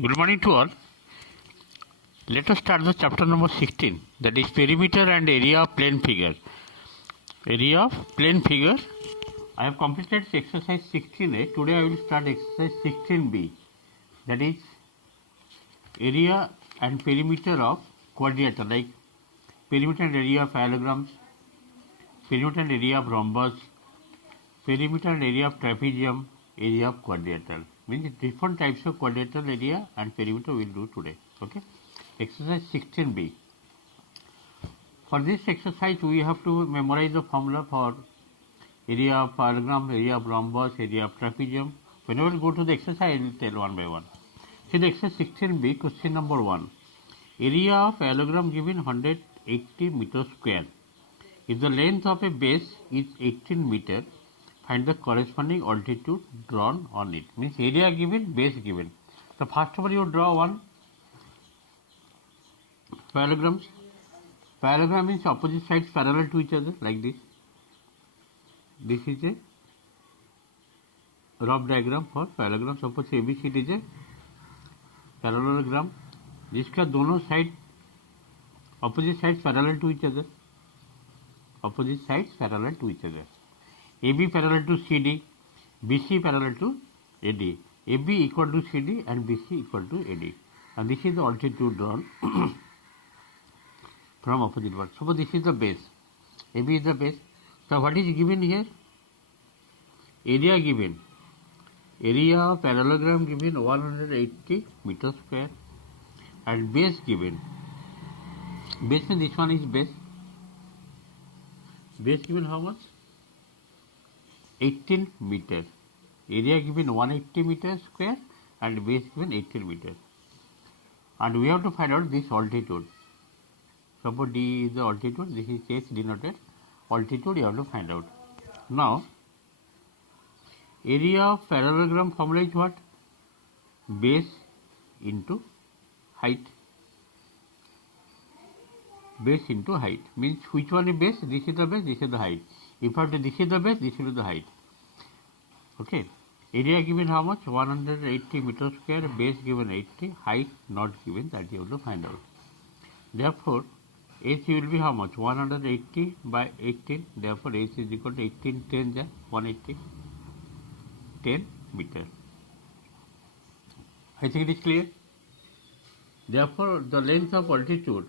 Good morning to all. Let us start the chapter number 16, that is perimeter and area of plane figure. Area of plane figure. I have completed exercise 16a. Today I will start exercise 16b, that is area and perimeter of quadrilateral, like perimeter and area of parallelograms, perimeter and area of rhombus, perimeter and area of trapezium, area of quadrilateral. Means different types of quadrilateral area and perimeter we will do today. Okay. Exercise 16b. For this exercise we have to memorize the formula for area of parallelogram, area of rhombus, area of trapezium. Whenever we go to the exercise I will tell one by one. See the exercise 16b, question number 1. Area of parallelogram given 180 meter square. If the length of a base is 18 meter, find the corresponding altitude drawn on it. Means area given, base given. So first of all you draw one parallelograms. Parallelogram means opposite sides parallel to each other, like this. This is a rough diagram for parallelogram. Suppose ABCD is a parallelogram जिसका दोनों side opposite sides parallel to each other. Opposite sides parallel to each other. AB parallel to CD, BC parallel to AD. AB equal to CD and BC equal to AD. And this is the altitude drawn from opposite one. Suppose this is the base. AB is the base. So what is given here? Area given. Area of parallelogram given 180 meter square. And base given. Base means this one is base. Base given how much? 18 meter. Area given 180 meter square and base given 18 meter. And we have to find out this altitude. Suppose D is the altitude, this is H denoted. Altitude you have to find out. Now, area of parallelogram formula is what? Base into height. Base into height. Means which one is base? This is the base, this is the height. If after this is the base, this is the height. Okay. Area given how much? 180 meter square, base given 80, height not given, that you have to find out. Therefore, H will be how much? 180 by 18. Therefore, H is equal to 18 10 180. 10 meter. I think it is clear. Therefore, the length of altitude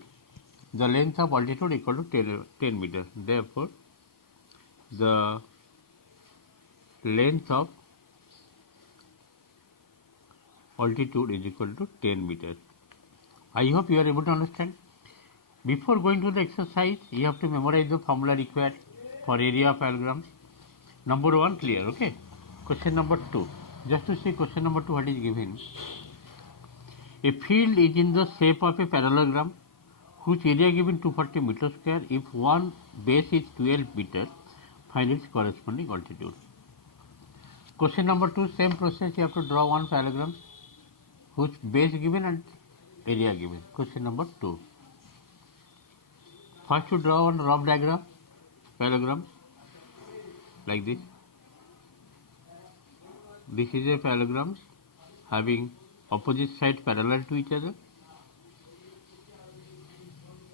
equal to 10 meter. Therefore, the length of altitude is equal to 10 meters. I hope you are able to understand. Before going to the exercise, you have to memorize the formula required for area of parallelograms. Number 1 clear, okay? Question number 2. Just to see question number 2 what is given. A field is in the shape of a parallelogram whose area given 240 meter square. If one base is 12 meter, find its corresponding altitude. Question number 2, same process, you have to draw one parallelogram whose base given and area given. Question number 2. First to draw one rough diagram, parallelogram, like this. This is a parallelogram having opposite sides parallel to each other.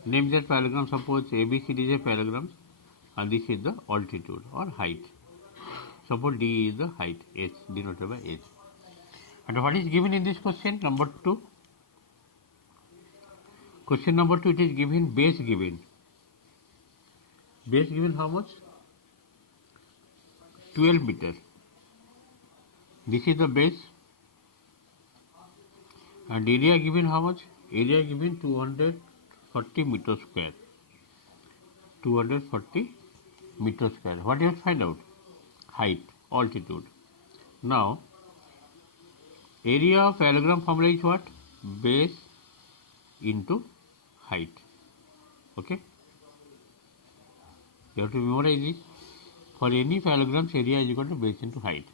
Name that parallelogram, suppose ABCD is a parallelogram and this is the altitude or height. Suppose D is the height, H denoted by H. And what is given in this question? Number 2. Question number 2, it is given base given. Base given how much? 12 meter. This is the base. And area given how much? Area given 240 meter square. 240 meter square. What do you have to find out? Height, altitude. Now, area of parallelogram formula is what? Base into height. Okay? You have to memorize this. For any parallelograms, area is equal to base into height.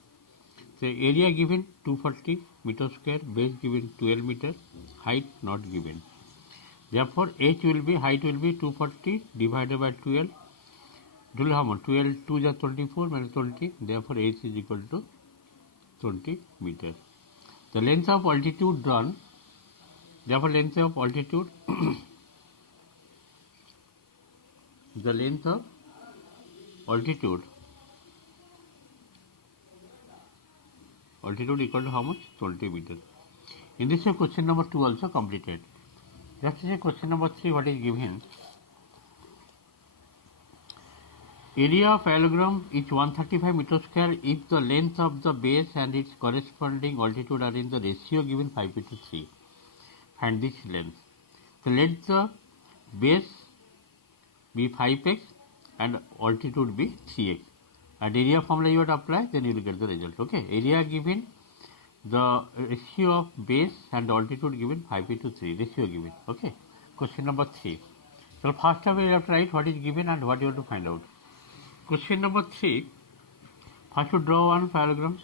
So, area given 240 meter square, base given 12 meter, height not given. Therefore, H will be, height will be 240 divided by 12. 12 how much? 12 2 is 24 minus 20. Therefore, H is equal to 20 meters. The length of altitude drawn Therefore, length of altitude, the length of altitude equal to how much? 20 meters. In this way, question number 2 also completed. Let's see question number 3, what is given. Area of parallelogram is 135 meters square if the length of the base and its corresponding altitude are in the ratio given 5:3. Find this length. So let the base be 5x and altitude be 3x. And area formula you have to apply, then you will get the result. Okay, area given, the ratio of base and altitude given 5:3, ratio given. Okay, question number 3. So first of all, you have to write what is given and what you have to find out. Question number 3, first you draw one parallelogram,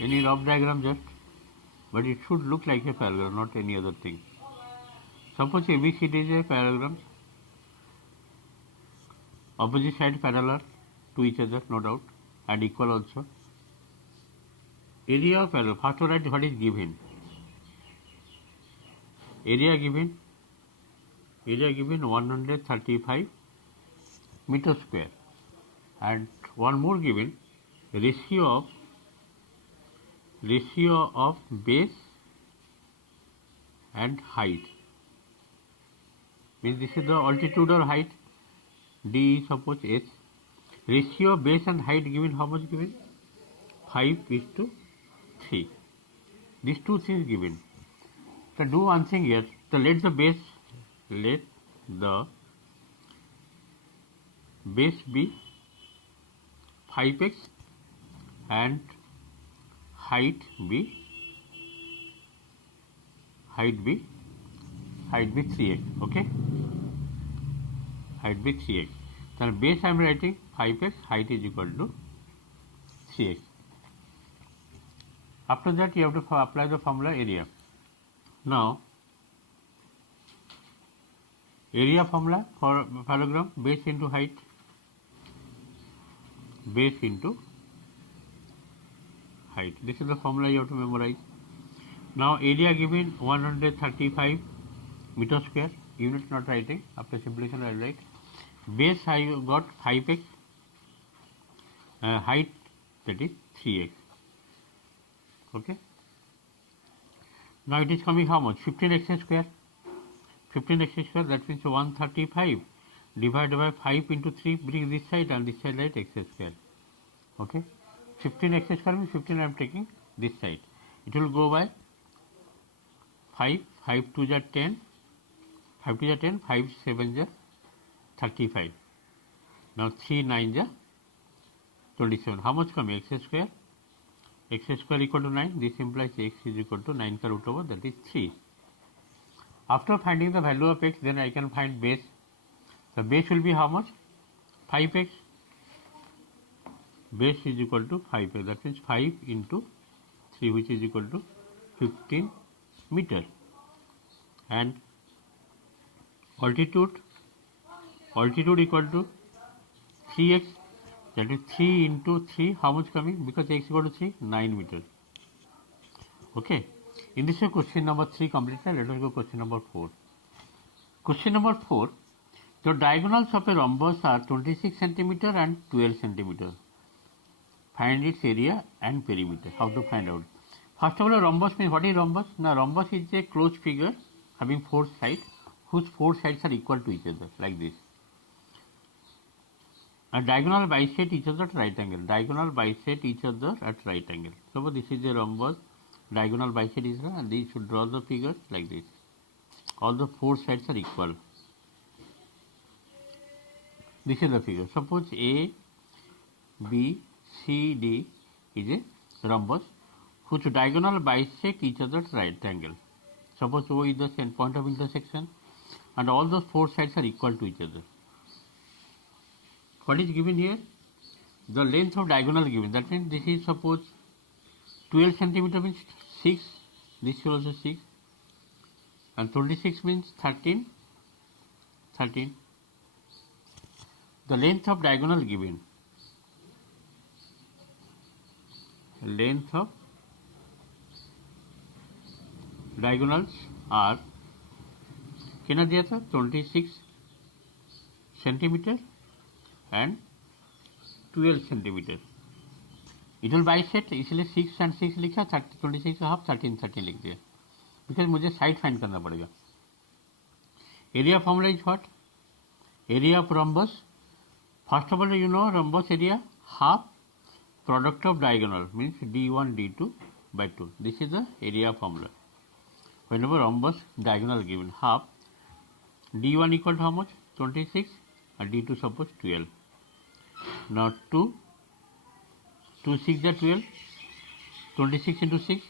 any rough diagram just, but it should look like a parallelogram, not any other thing. Suppose ABCD is a parallelogram, opposite side parallel to each other, no doubt, and equal also. Area of parallel, first write what is given. Area given 135 meter square, and one more given, ratio of base and height. Means this is the altitude or height, D suppose S. Ratio of base and height given, how much given? 5:3. These two things given. So do one thing here. So let the base be 5x and height be 3x. Okay, height be 3x. Then base I am writing 5x, height is equal to 3x. After that you have to apply the formula area. Now area formula for parallelogram, base into height, base into height. This is the formula you have to memorize. Now area given 135 meter square, unit not writing, after simplification I will write. Base I got 5x, height that is 3x. Okay. Now it is coming how much? 15x square. 15x square, that means 135 divided by 5 into 3, bring this side and this side like x square. Okay. 15x square means 15 I am taking this side. It will go by 5, 5 2 is 10, 5 2 is 10, 5 7 is 35. Now 3 9 is 27. How much come? X square. X square equal to 9. This implies x is equal to 9 ka root over, that is 3. After finding the value of x, then I can find base. The base will be how much? 5x. Base is equal to 5x. That means 5 into 3, which is equal to 15 meter. And altitude equal to 3x. That is 3 into 3. How much coming? Because x equal to 3, 9 meter. Okay. In this way, question number 3 completed. Let us go question number 4. Question number 4. The diagonals of a rhombus are 26 centimeter and 12 centimeter. Find its area and perimeter. How to find out? First of all, a rhombus means, what is rhombus? Now, rhombus is a closed figure having 4 sides, whose 4 sides are equal to each other, like this. And diagonal bisect each other at right angle. Diagonal bisect each other at right angle. So this is a rhombus. Diagonal bisect is there, and they should draw the figures like this. All the 4 sides are equal. This is the figure. Suppose A, B, C, D is a rhombus whose diagonal bisect each other at right angle. Suppose O is the point of intersection, and all those 4 sides are equal to each other. What is given here? The length of diagonal given. That means this is suppose 12 centimeter means 6. This is also 6. And 26 means 13. 13. The length of diagonal given. Length of diagonals are कितना दिया था 26 centimetre and 12 centimetre. It will bisect, इसलिए 6 and 6 लिखा, 26 का half 13 13 लिख दिया, because मुझे side find करना पड़ेगा। Area formula is what? Area of rhombus. First of all, you know rhombus area half product of diagonal means d1 d2 by 2. This is the area formula. Whenever rhombus diagonal given half, d1 equal to how much? 26 and d2 suppose 12. Now 2 6 are 12, 26 into 6,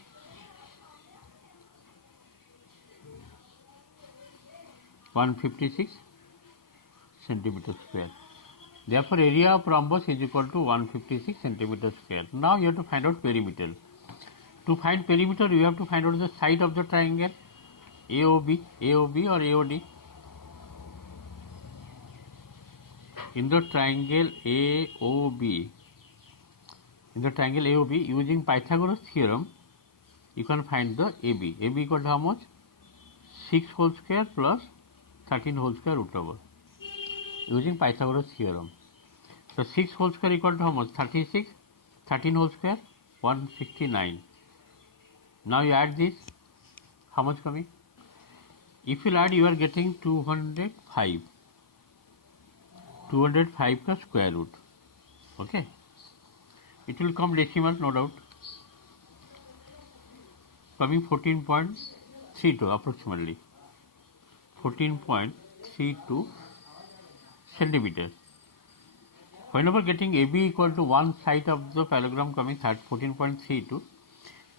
156 centimeter square. Therefore, area of rhombus is equal to 156 centimeter square. Now you have to find out perimeter. To find perimeter, you have to find out the side of the triangle AOB or AOD. In the triangle AOB, using Pythagoras theorem, you can find the AB. AB equal to how much? 6 whole square plus 13 whole square root over. Using Pythagoras theorem. So 6 whole square equal to how much? 36. 13 whole square 169. Now you add this. How much coming? If you add, you are getting 205. 205 का square root. Okay. It will come decimal, no doubt. Coming 14.32 approximately. 14.32 centimeter. Whenever getting AB equal to one side of the parallelogram coming 14.32,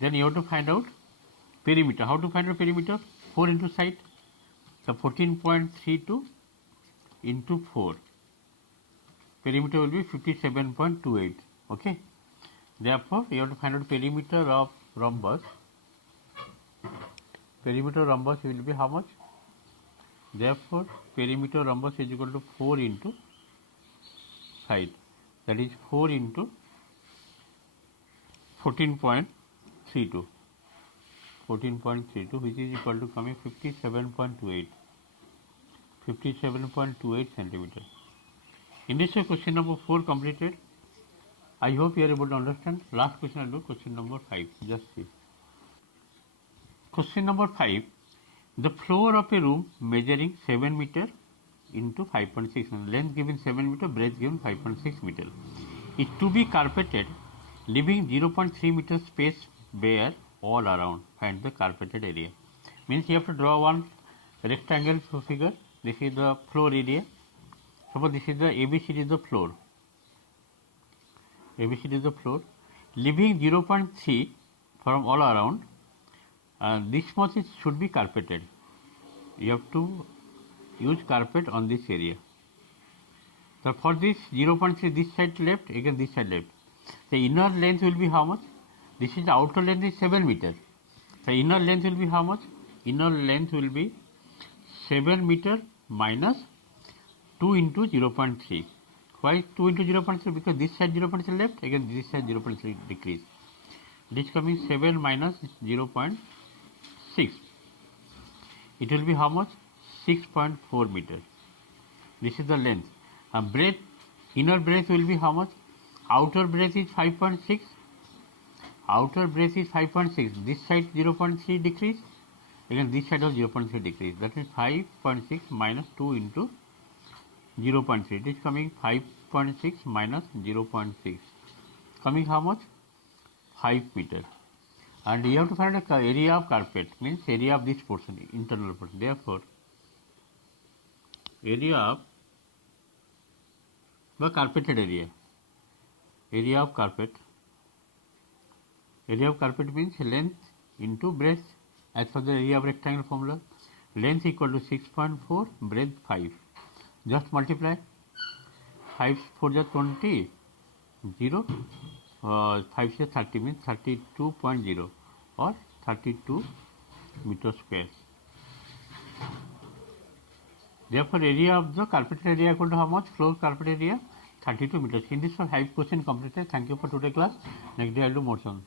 then you have to find out perimeter. How to find out perimeter? 4 into side. So 14.32 into 4. Perimeter will be 57.28. Okay. Therefore, you have to find out perimeter of rhombus. Perimeter of rhombus will be how much? Therefore, perimeter of rhombus is equal to 4 into side. That is 4 into 14.32. 14.32, which is equal to coming 57.28. 57.28 centimeter. In this way, question number 4 completed. I hope you are able to understand. Last question I will do, question number 5. Just see. Question number 5. The floor of a room measuring 7 meter into 5.6, length given 7 meter, breadth given 5.6 meter, is to be carpeted, leaving 0.3 meter space bare all around. Find the carpeted area. Means you have to draw one rectangle figure. This is the floor area. Suppose this is the ABCD is the floor. ABCD is the floor. Leaving 0.3 from all around. This much should be carpeted. You have to use carpet on this area. So for this 0.3, this side left, again this side left. The inner length will be how much? This is the outer length is 7 meter. The inner length will be how much? Inner length will be 7 meter minus 2 into 0.3. Why 2 into 0.3? Because this side 0.3 left, again this side 0.3 decrease. This coming 7 minus 0.6. It will be how much? 6.4 meter. This is the length. Breadth, inner breadth will be how much? Outer breadth is 5.6. Outer breadth is 5.6. This side 0.3 decrease. Again this side also 0.3 decrease. That is 5.6 minus 2 into 0.3. It is coming 5.6 minus 0.6. Coming how much? 5 meter. And you have to find the area of carpet, means area of this portion, internal portion. Therefore, area of the carpeted area. Area of carpet. Area of carpet means length into breadth as per the area of rectangle formula. Length equal to 6.4, breadth 5. Just multiply. 5 4 is 20, 0. 5 is 30 means 32.0 or 32 meter square. Therefore, area of the carpeted area equal to how much? Floor carpet area 32 meters. In this 5 question completed. Thank you for today's class. Next day I will do more on.